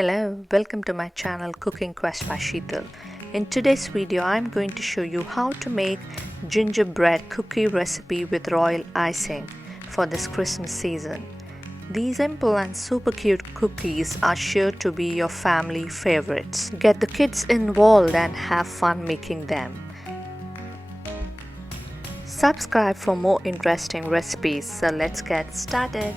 Hello, welcome to my channel Cooking Quest by Sheetal. In today's video, I'm going to show you how to make gingerbread cookie recipe with royal icing for this Christmas season. These simple and super cute cookies are sure to be your family favorites. Get the kids involved and have fun making them. Subscribe for more interesting recipes. So let's get started.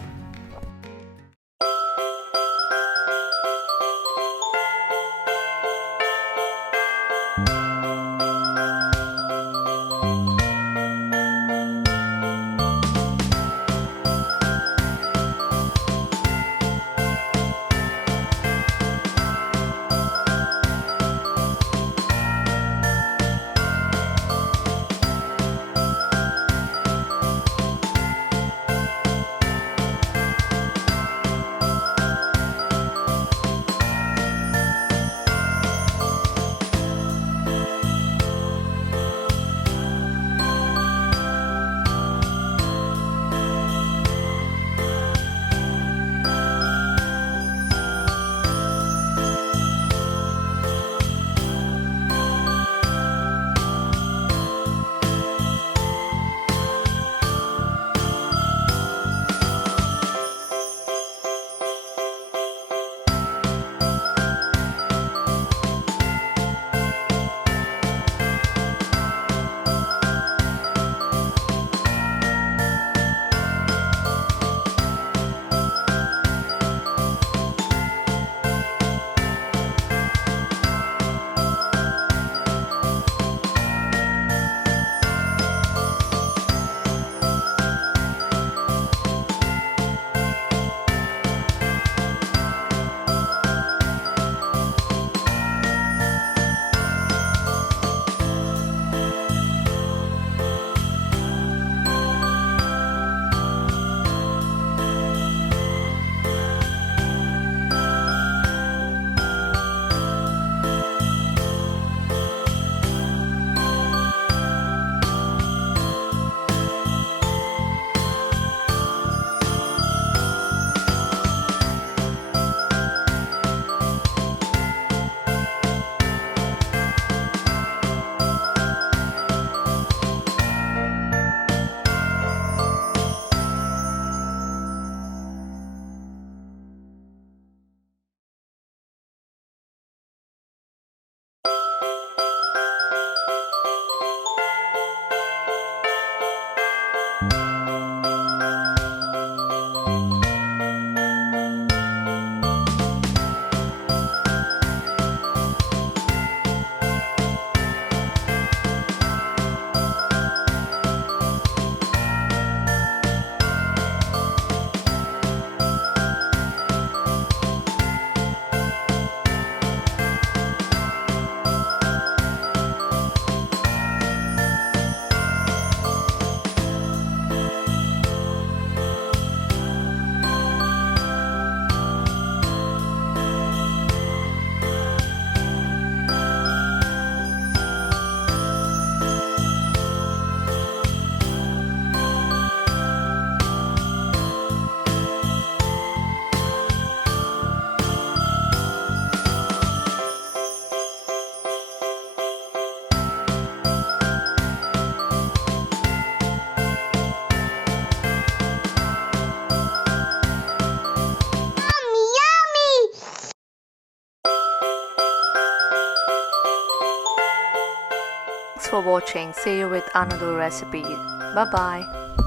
Thanks for watching. See you with another recipe. Bye bye.